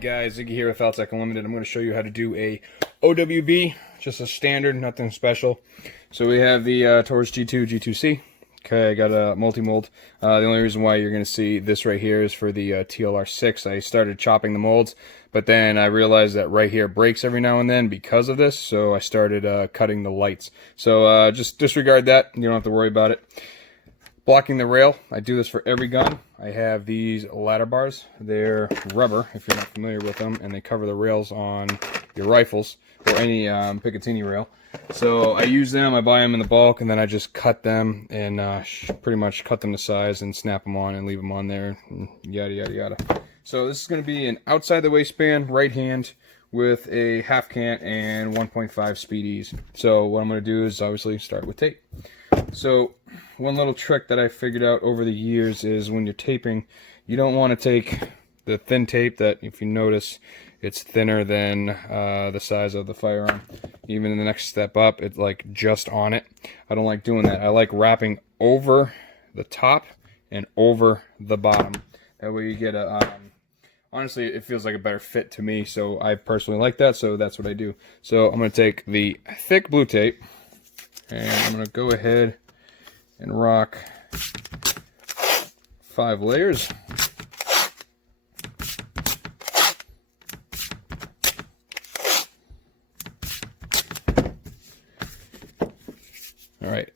guys, Ziggy here with Faltech Unlimited. I'm going to show you how to do a OWB, just a standard, nothing special. So we have the Taurus G2, G2C. Okay, I got a multi-mold. The only reason why you're going to see this right here is for the TLR6. I started chopping the molds, but then I realized that right here breaks every now and then because of this, so I started cutting the lights. So just disregard that. You don't have to worry about it. Blocking the rail, I do this for every gun. I have these ladder bars. They're rubber, if you're not familiar with them, and they cover the rails on your rifles, or any Picatinny rail. So I use them, I buy them in the bulk, and then I just cut them, and pretty much cut them to size, and snap them on, and leave them on there, and yada yada yada. So this is going to be an outside the waistband, right hand, with a half cant and 1.5 speed ease. So what I'm going to do is obviously start with tape. So one little trick that I figured out over the years is when you're taping, you don't want to take the thin tape that, if you notice, it's thinner than the size of the firearm. Even in the next step up, it's like just on it. I don't like doing that. I like wrapping over the top and over the bottom. That way you get a, honestly, it feels like a better fit to me, so I personally like that, so that's what I do. So I'm going to take the thick blue tape, and I'm going to go ahead and rock 5 layers. All right,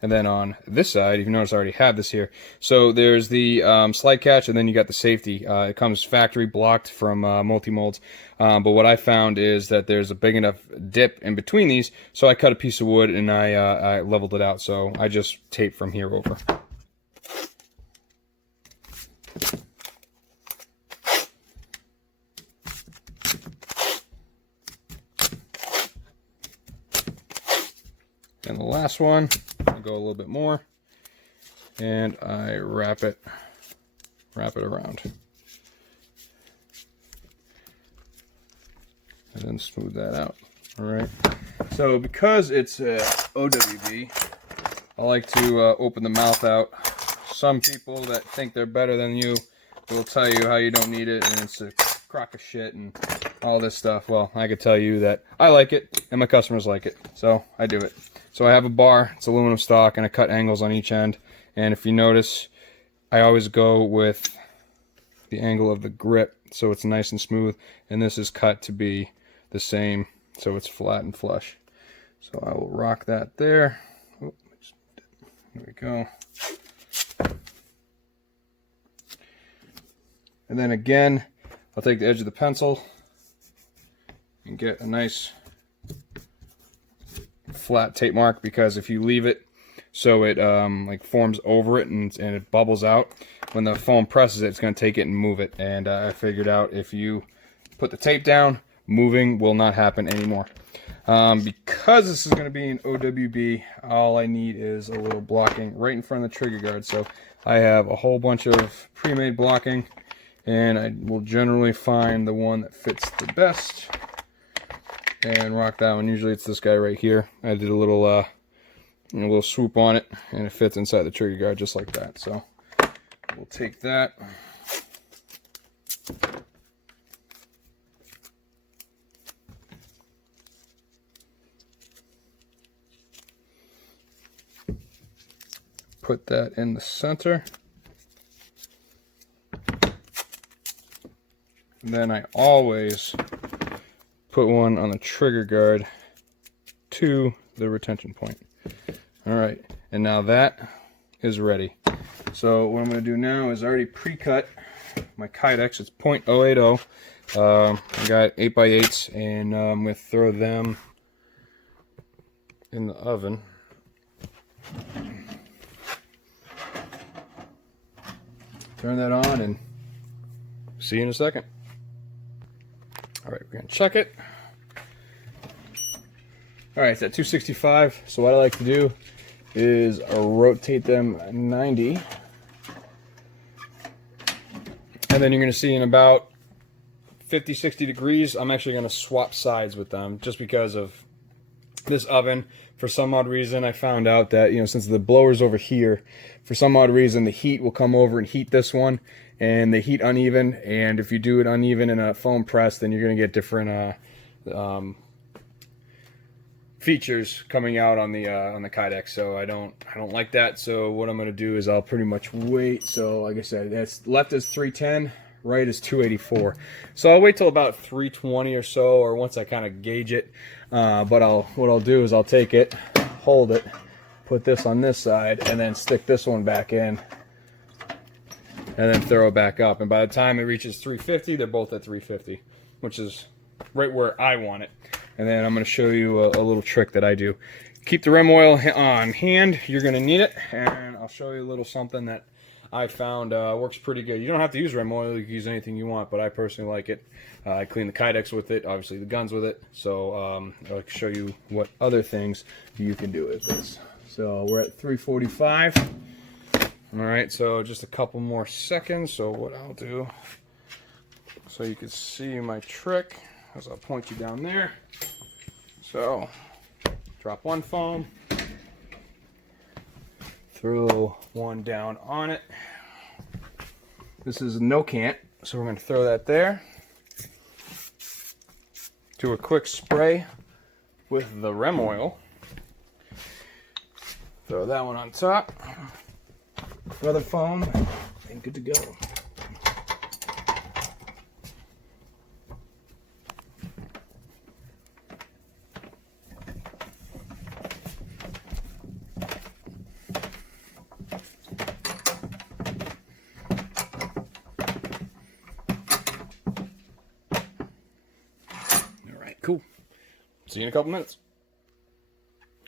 and then on this side, if you notice, I already have this here. So there's the slide catch, and then you got the safety. It comes factory blocked from multi-molds. But what I found is that there's a big enough dip in between these, so I cut a piece of wood and I leveled it out. So I just tape from here over. And the last one, I'll go a little bit more, and I wrap it around, and then smooth that out. All right. So because it's OWB, I like to open the mouth out. Some people that think they're better than you will tell you how you don't need it, and it's a crock of shit and all this stuff. Well, I could tell you that I like it, and my customers like it, so I do it. So I have a bar, it's aluminum stock, and I cut angles on each end. And if you notice, I always go with the angle of the grip, so it's nice and smooth. And this is cut to be the same, so it's flat and flush. So I will rock that there. Oh, there we go. And then again, I'll take the edge of the pencil and get a nice flat tape mark, because if you leave it so it like forms over it and it bubbles out, when the foam presses it, it's going to take it and move it. And I figured out if you put the tape down, moving will not happen anymore. Because this is going to be an OWB, all I need is a little blocking right in front of the trigger guard. So I have a whole bunch of pre-made blocking, and I will generally find the one that fits the best and rock that one. Usually it's this guy right here. I did a little swoop on it, and it fits inside the trigger guard just like that. So we'll take that, put that in the center, and then I always put one on the trigger guard to the retention point. All right, and now that is ready. So what I'm going to do now is I already pre-cut my Kydex. It's .080. I got 8x8s, and I'm going to throw them in the oven. Turn that on, and see you in a second. All right, we're going to check it. All right, it's at 265. So what I like to do is rotate them 90. And then you're going to see in about 50, 60 degrees, I'm actually going to swap sides with them, just because of this oven. For some odd reason, I found out that, since the blower's over here, for some odd reason, the heat will come over and heat this one, and they heat uneven. And if you do it uneven in a foam press, then you're going to get different features coming out on the Kydex. So I don't like that. So what I'm going to do is I'll pretty much wait. So like I said, that's left is 310, right is 284. So I'll wait till about 320 or so, or once I kind of gauge it. But what I'll do is I'll take it, hold it, put this on this side, and then stick this one back in, and then throw it back up. And by the time it reaches 350, they're both at 350, which is right where I want it. And then I'm going to show you a little trick that I do. Keep the rem oil on hand. You're going to need it. And I'll show you a little something that I found works pretty good. You don't have to use rem oil. You can use anything you want, but I personally like it. I clean the Kydex with it, obviously the guns with it. So I'll show you what other things you can do with this. So we're at 345. All right, so just a couple more seconds. So what I'll do, so you can see my trick, is I'll point you down there. So drop one foam, throw one down on it. This is a no cant, so we're going to throw that there. Do a quick spray with the rem oil. Throw that one on top. Feather foam, and good to go. Cool. See you in a couple minutes.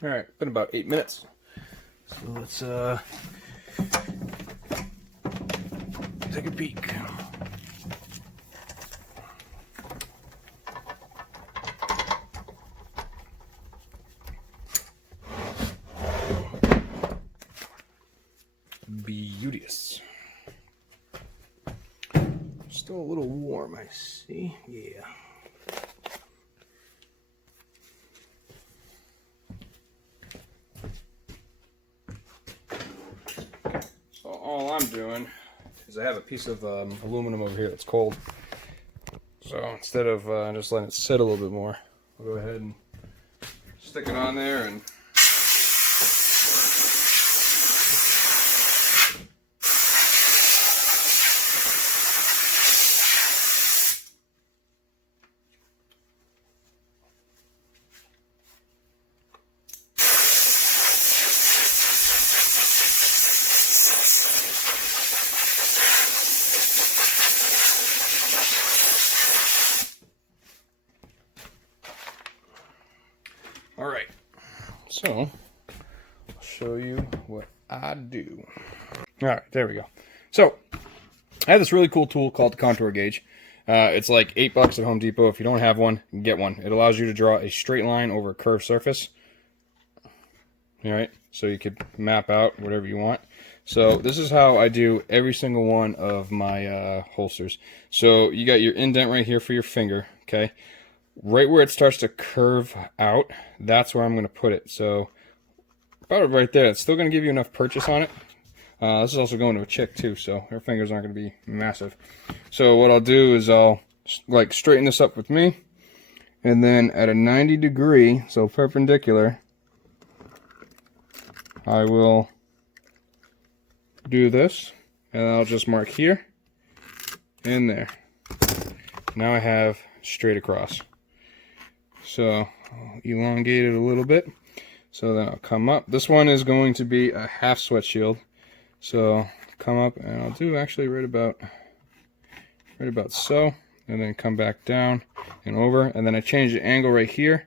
All right, been about 8 minutes. So let's take a peek. Beauteous. Still a little warm, I see. Yeah. All I'm doing is I have a piece of aluminum over here that's cold. So instead of just letting it sit a little bit more, I'll go ahead and stick it on there and Alright, so I'll show you what I do. Alright, there we go. So, I have this really cool tool called the contour gauge. It's like $8 at Home Depot. If you don't have one, get one. It allows you to draw a straight line over a curved surface. Alright, so you could map out whatever you want. So this is how I do every single one of my holsters. So you got your indent right here for your finger, okay? Right where it starts to curve out, that's where I'm going to put it. So about right there. It's still going to give you enough purchase on it. This is also going to a chick too, so her fingers aren't going to be massive. So what I'll do is I'll like straighten this up with me, and then at a 90 degree, so perpendicular, I will do this, and I'll just mark here and there. Now I have straight across. So I'll elongate it a little bit. So then I'll come up. This one is going to be a half sweat shield. So come up, and I'll do actually right about so, and then come back down and over, and then I change the angle right here,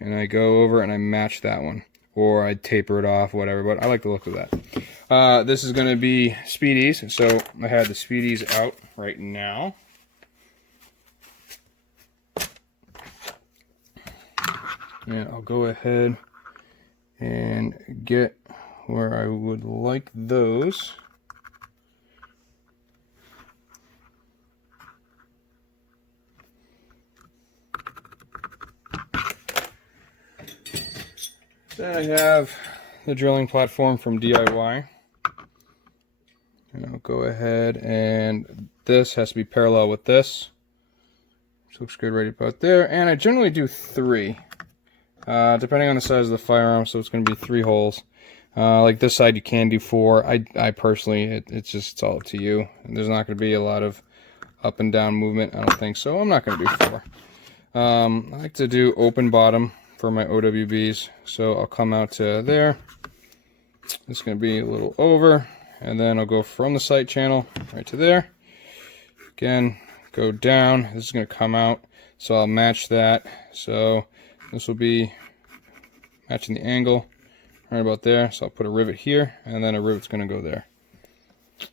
and I go over and I match that one, or I taper it off, whatever. But I like the look of that. This is going to be Speedies, so I have the Speedies out right now. And I'll go ahead and get where I would like those. Then I have the drilling platform from DIY. And I'll go ahead, and this has to be parallel with this. Which looks good right about there. And I generally do 3, depending on the size of the firearm, so it's going to be 3 holes. Like this side you can do 4. I personally, it's all up to you. There's not going to be a lot of up and down movement, I don't think, so I'm not going to do 4. I like to do open bottom for my OWBs, so I'll come out to there. It's going to be a little over, and then I'll go from the sight channel right to there. Again, go down. This is going to come out, so I'll match that. So this will be matching the angle right about there. So I'll put a rivet here, and then a rivet's going to go there.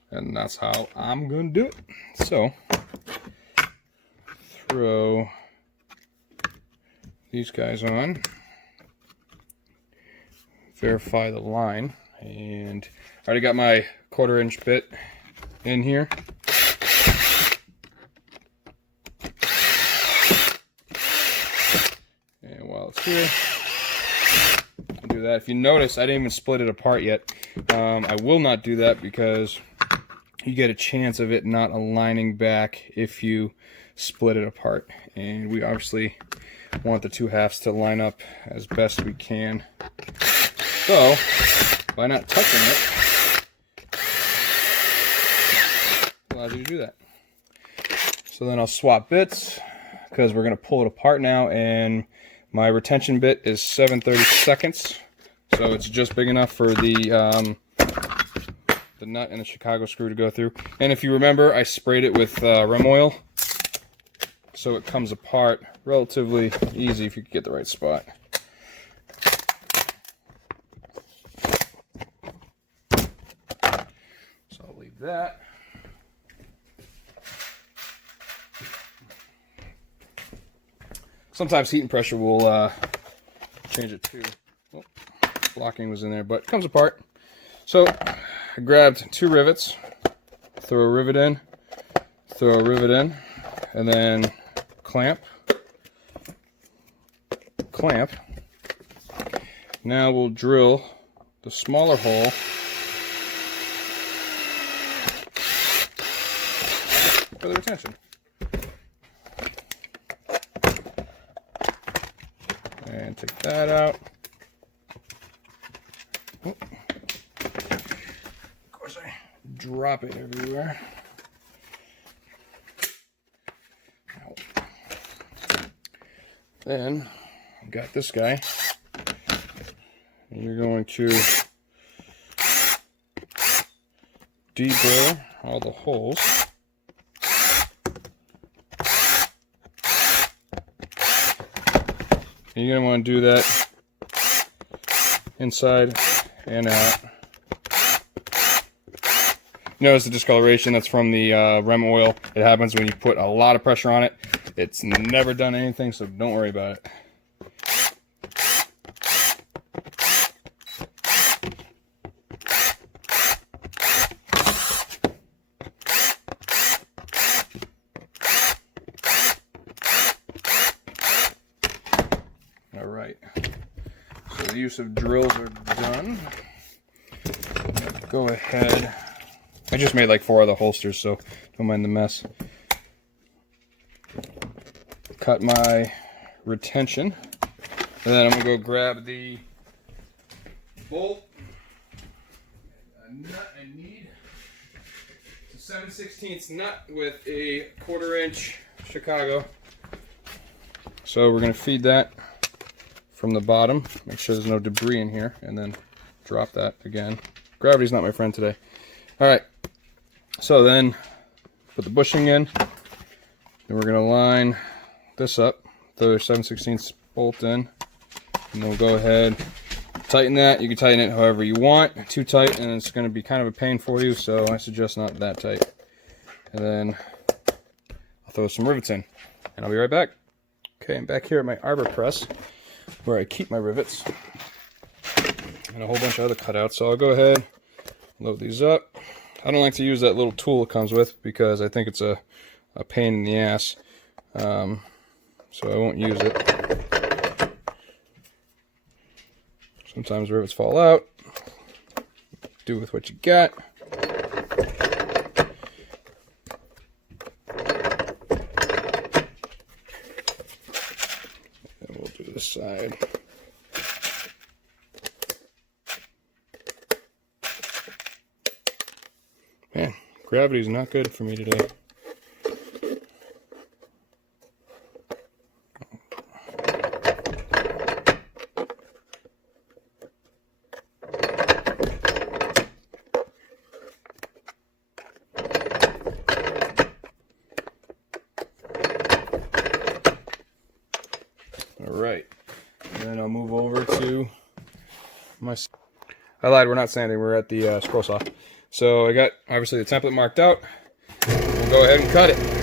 And that's how I'm going to do it. So throw these guys on, verify the line, and I already got my 1/4" bit in here. And while it's here, I'll do that. If you notice, I didn't even split it apart yet. I will not do that because you get a chance of it not aligning back if you split it apart. And we obviously want the 2 halves to line up as best we can. So, by not touching it, allows you to do that. So then I'll swap bits, because we're going to pull it apart now, and my retention bit is 7/32, so it's just big enough for the nut and the Chicago screw to go through. And if you remember, I sprayed it with rim oil, so it comes apart relatively easy if you can get the right spot. So I'll leave that. Sometimes heat and pressure will change it too. Oh, blocking was in there, but it comes apart. So I grabbed 2 rivets, throw a rivet in, throw a rivet in, and then clamp. Now we'll drill the smaller hole for the retention. And take that out. Oh. Of course, I drop it everywhere. Ow. Then, I've got this guy. And you're going to deburr all the holes. And you're going to want to do that inside and out. Notice the discoloration, that's from the rim oil. It happens when you put a lot of pressure on it. It's never done anything, so don't worry about it. Alright, so the use of drills are done. Go ahead. I just made like 4 other holsters, so don't mind the mess. Cut my retention. And then I'm going to go grab the bolt. A nut I need. It's a 7/16 nut with a 1/4" Chicago. So we're going to feed that from the bottom. Make sure there's no debris in here, and then drop that again. Gravity's not my friend today. Alright, so then put the bushing in, and we're going to line this up, throw the 7/16 bolt in, and then we'll go ahead, tighten that. You can tighten it however you want. Too tight and it's going to be kind of a pain for you, so I suggest not that tight. And then I'll throw some rivets in, and I'll be right back. Okay, I'm back here at my arbor press, where I keep my rivets, and a whole bunch of other cutouts. So I'll go ahead, load these up. I don't like to use that little tool it comes with because I think it's a pain in the ass, so I won't use it. Sometimes rivets fall out. Do with what you got. Man, gravity's not good for me today. Alright, and then I'll move over to my... I lied, we're not sanding, we're at the scroll saw. So I got, obviously, the template marked out. We'll go ahead and cut it.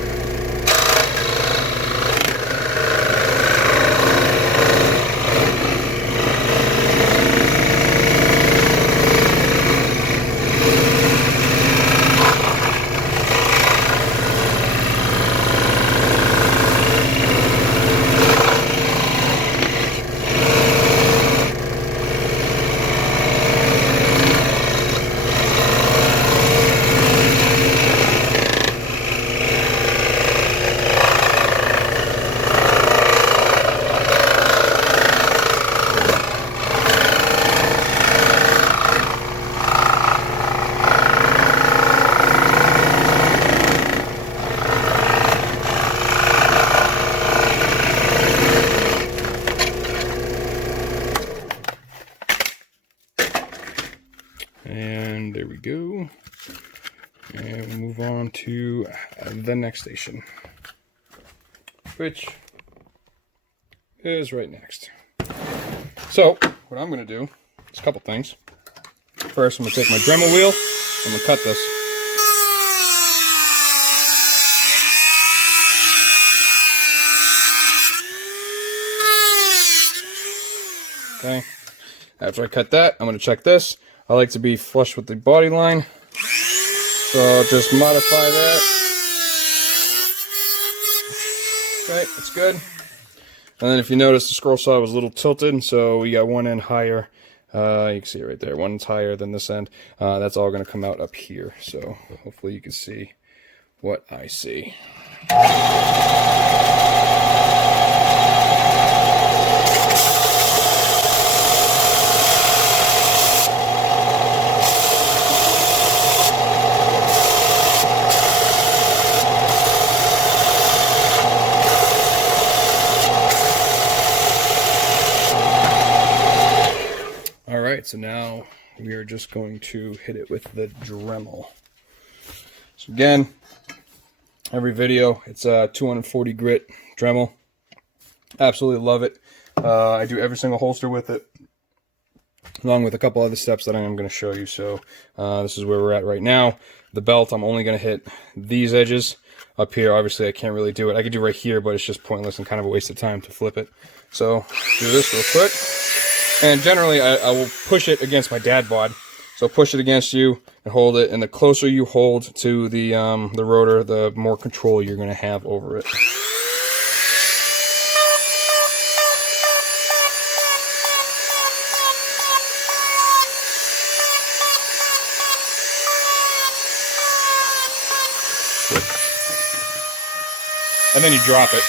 And there we go. And we'll move on to the next station, which is right next. So, what I'm going to do is a couple things. First, I'm going to take my Dremel wheel, I'm going to cut this. Okay. After I cut that, I'm going to check this. I like to be flush with the body line, so I'll just modify that. Okay, that's good. And then if you notice, the scroll saw was a little tilted, so we got one end higher. You can see it right there. One's higher than this end. That's all going to come out up here, so hopefully you can see what I see. So now we are just going to hit it with the Dremel. So again, every video, it's a 240 grit Dremel. Absolutely love it. I do every single holster with it, along with a couple other steps that I am going to show you. So this is where we're at right now. The belt, I'm only going to hit these edges. Up here, obviously, I can't really do it. I could do right here, but it's just pointless and kind of a waste of time to flip it. So do this real quick. And generally, I will push it against my dad bod. So push it against you and hold it. And the closer you hold to the rotor, the more control you're going to have over it. And then you drop it.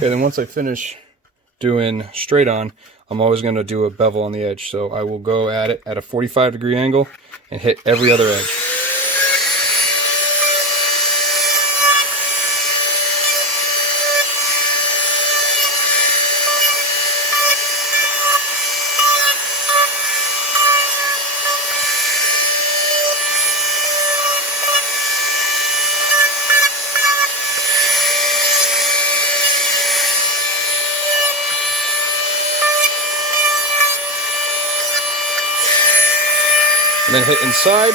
Okay, then once I finish doing straight on, I'm always going to do a bevel on the edge. So I will go at it at a 45-degree angle and hit every other edge. And then hit inside.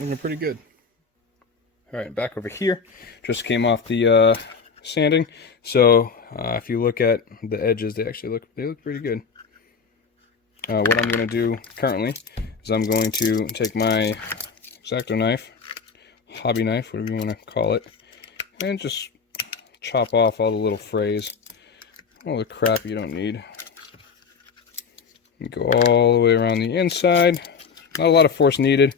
Looking pretty good. All right, back over here. Just came off the sanding. So if you look at the edges, they look pretty good. What I'm going to do currently is I'm going to take my X-Acto knife, hobby knife, whatever you want to call it, and just chop off all the little frays, all the crap you don't need. You go all the way around the inside. Not a lot of force needed.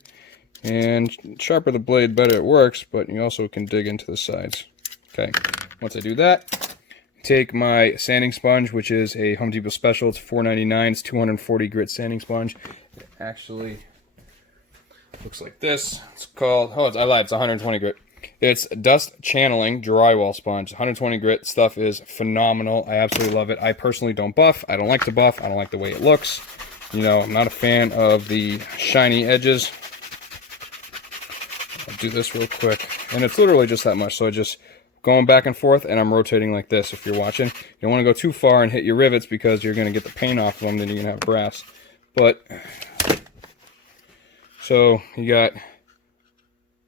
And sharper the blade, better it works, but you also can dig into the sides. Okay, once I do that, take my sanding sponge, which is a Home Depot special. It's $4.99. It's 240 grit sanding sponge. It actually looks like this. It's called, I lied, it's 120 grit. It's dust channeling drywall sponge. 120 grit stuff is phenomenal. I absolutely love it. I personally don't buff. I don't like to buff. I don't like the way it looks. You know, I'm not a fan of the shiny edges. I'll do this real quick, and it's literally just that much. So I just going back and forth, and I'm rotating like this. If you're watching, you don't want to go too far and hit your rivets because you're going to get the paint off of them. Then you're going to have brass. But so you got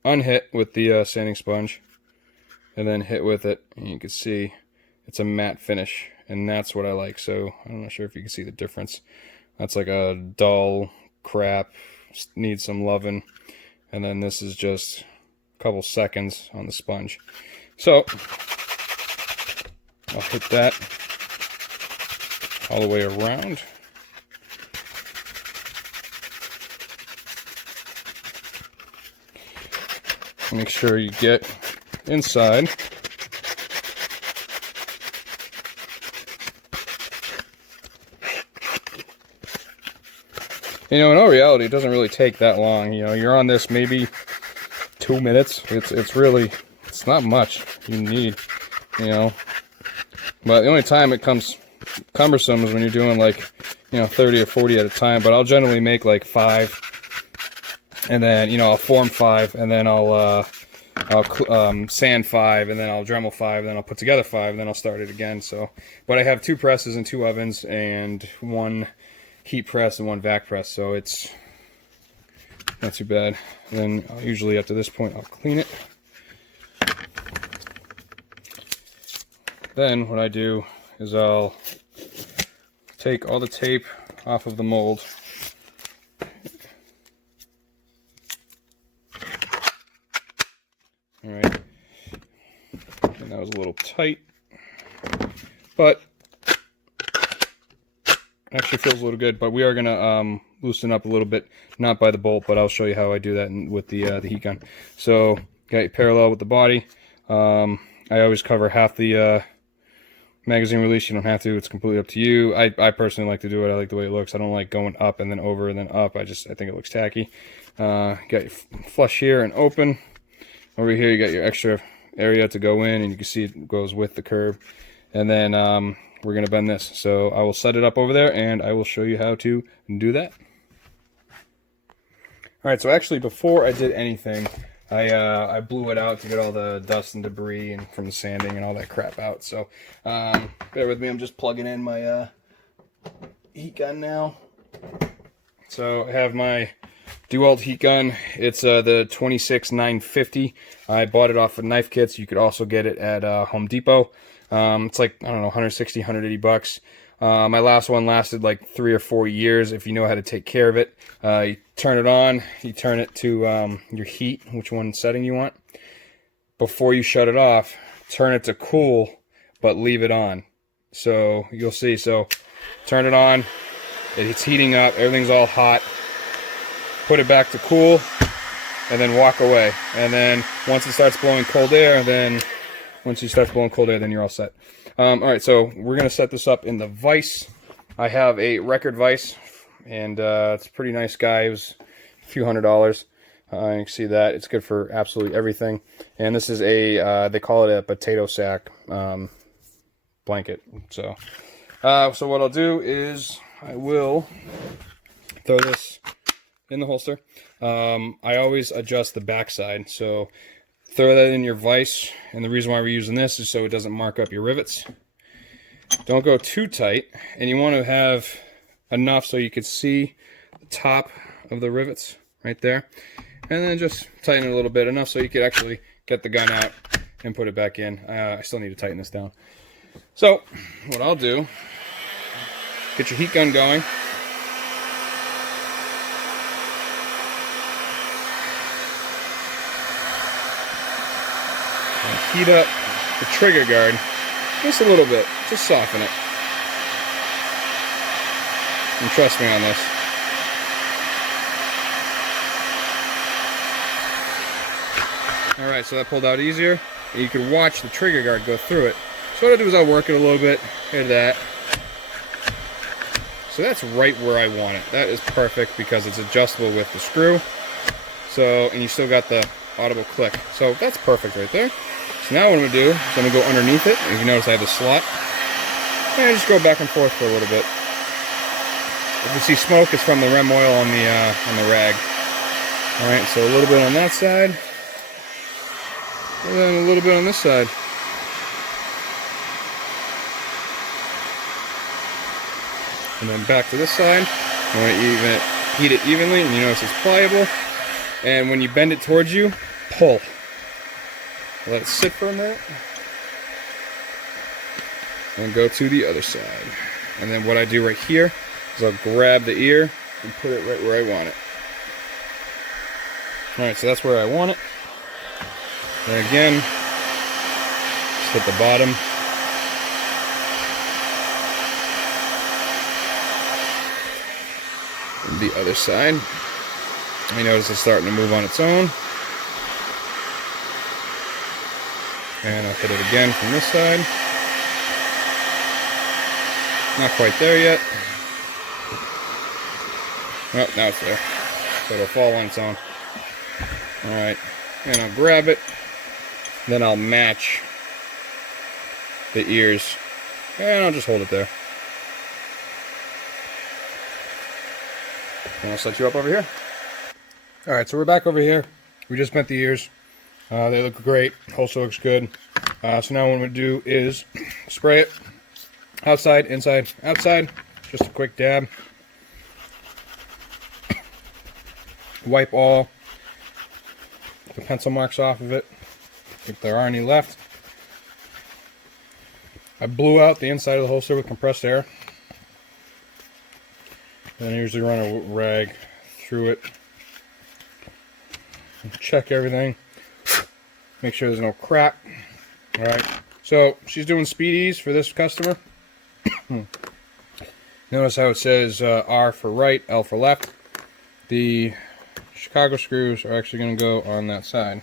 unhit with the sanding sponge, and then hit with it, and you can see it's a matte finish, and that's what I like. So I'm not sure if you can see the difference. That's like a dull crap, needs some loving. And then this is just a couple seconds on the sponge. So I'll hit that all the way around. Make sure you get inside. You know, in all reality, it doesn't really take that long. You know, you're on this maybe 2 minutes. It's not much you need, you know. But the only time it comes cumbersome is when you're doing like, you know, 30 or 40 at a time. But I'll generally make like 5, and then, you know, I'll form 5, and then I'll sand 5, and then I'll Dremel 5, and then I'll put together 5, and then I'll start it again. So, but I have 2 presses and 2 ovens, and 1 heat press and 1 vac press, so it's not too bad. And then usually up to this point I'll clean it. Then what I do is I'll take all the tape off of the mold. Alright, and that was a little tight, but actually feels a little good. But we are going to loosen up a little bit, not by the bolt, but I'll show you how I do that with the heat gun. So got it parallel with the body. I always cover half the magazine release. You don't have to, it's completely up to you. I personally like to do it. I like the way it looks. I don't like going up and then over and then up. I think it looks tacky. Got your flush here and open. Over here you got your extra area to go in, and you can see it goes with the curve. And then we're going to bend this. So I will set it up over there, and I will show you how to do that. Alright, so actually before I did anything, I blew it out to get all the dust and debris and from the sanding and all that crap out. So bear with me, I'm just plugging in my heat gun now. So I have my DeWalt heat gun. It's the 26950. I bought it off of Knife Kits. You could also get it at Home Depot. It's like, I don't know, 160, 180 bucks. My last one lasted like 3 or 4 years if you know how to take care of it. You turn it on, you turn it to your heat, which one setting you want. Before you shut it off, turn it to cool, but leave it on. So you'll see, so turn it on, it's heating up, everything's all hot. Put it back to cool, and then walk away. And then once it starts blowing cold air, then you're all set. Alright, so we're going to set this up in the vise. I have a record vise, and it's a pretty nice guy. It was a few $100s. You can see that. It's good for absolutely everything. And this is a, they call it a potato sack blanket. So what I'll do is I will throw this in the holster. I always adjust the backside, so throw that in your vise, and the reason why we're using this is so it doesn't mark up your rivets. Don't go too tight, and you want to have enough so you can see the top of the rivets right there, and then just tighten it a little bit, enough so you could actually get the gun out and put it back in. I still need to tighten this down. So what I'll do, get your heat gun going. Heat up the trigger guard just a little bit, just soften it. And trust me on this. Alright, so that pulled out easier. And you can watch the trigger guard go through it. So what I do is I'll work it a little bit. Here's that. So that's right where I want it. That is perfect because it's adjustable with the screw. So, and you still got the audible click. So that's perfect right there. So now what I'm going to do is I'm going to go underneath it. As you notice, I have the slot. And I just go back and forth for a little bit. If you see smoke, it's from the rem oil on the rag. Alright, so a little bit on that side. And then a little bit on this side. And then back to this side. You want to heat it evenly, and you notice it's pliable. And when you bend it towards you, pull. Let it sit for a minute. And go to the other side. And then what I do right here is I'll grab the ear and put it right where I want it. Alright, so that's where I want it. And again, just hit the bottom. And the other side. You notice it's starting to move on its own. And I'll hit it again from this side. Not quite there yet. Oh, now it's there. So it'll fall on its own. Alright. And I'll grab it. Then I'll match the ears. And I'll just hold it there. And I'll set you up over here. Alright, so we're back over here. We just bent the ears. They look great. Holster looks good. So now what I'm going to do is spray it. Outside, inside, outside. Just a quick dab. Wipe all the pencil marks off of it, if there are any left. I blew out the inside of the holster with compressed air. Then I usually run a rag through it. Check everything. Make sure there's no crack. Alright, so she's doing speedies for this customer. Notice how it says R for right, L for left. The Chicago screws are actually going to go on that side.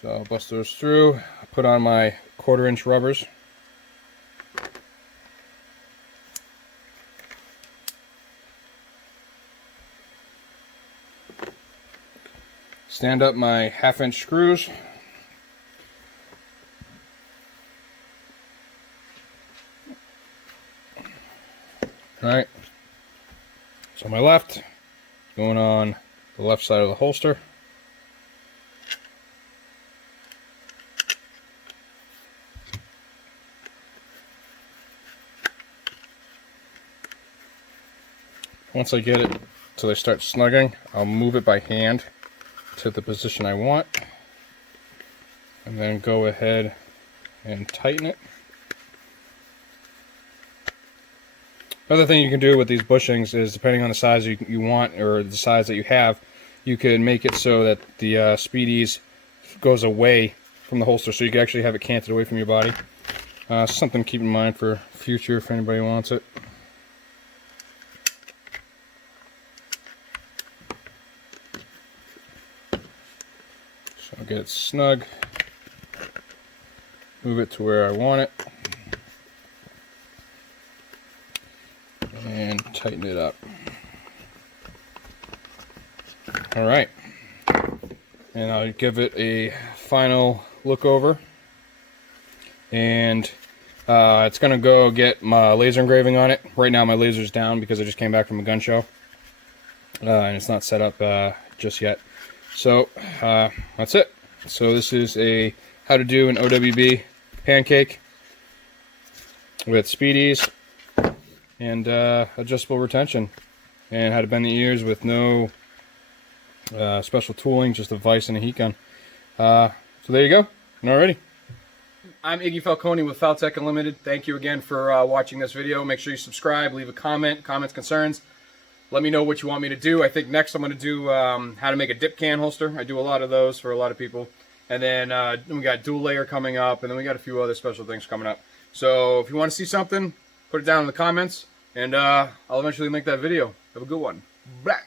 So I'll bust those through, put on my 1/4 inch rubbers. Stand up my 1/2 inch screws. Alright, so my left, going on the left side of the holster. Once I get it till they start snugging, I'll move it by hand to the position I want, and then go ahead and tighten it. Another thing you can do with these bushings is, depending on the size you want, or the size that you have, you can make it so that the speedies goes away from the holster, so you can actually have it canted away from your body. Something to keep in mind for future if anybody wants it. So I'll get it snug, move it to where I want it, and tighten it up. Alright, and I'll give it a final look over, and it's going to go get my laser engraving on it. Right now my laser's down because I just came back from a gun show, and it's not set up just yet. So that's it. So this is a how to do an OWB pancake with speedies and adjustable retention, and how to bend the ears with no special tooling, just a vise and a heat gun. So there you go. Alrighty. I'm Iggy Falcone with Faltech Unlimited. Thank you again for watching this video. Make sure you subscribe, leave a comment, comments, concerns. Let me know what you want me to do. I think next I'm going to do how to make a dip can holster. I do a lot of those for a lot of people. And then we got dual layer coming up, and then we got a few other special things coming up. So if you want to see something, put it down in the comments, and I'll eventually make that video. Have a good one. Bye.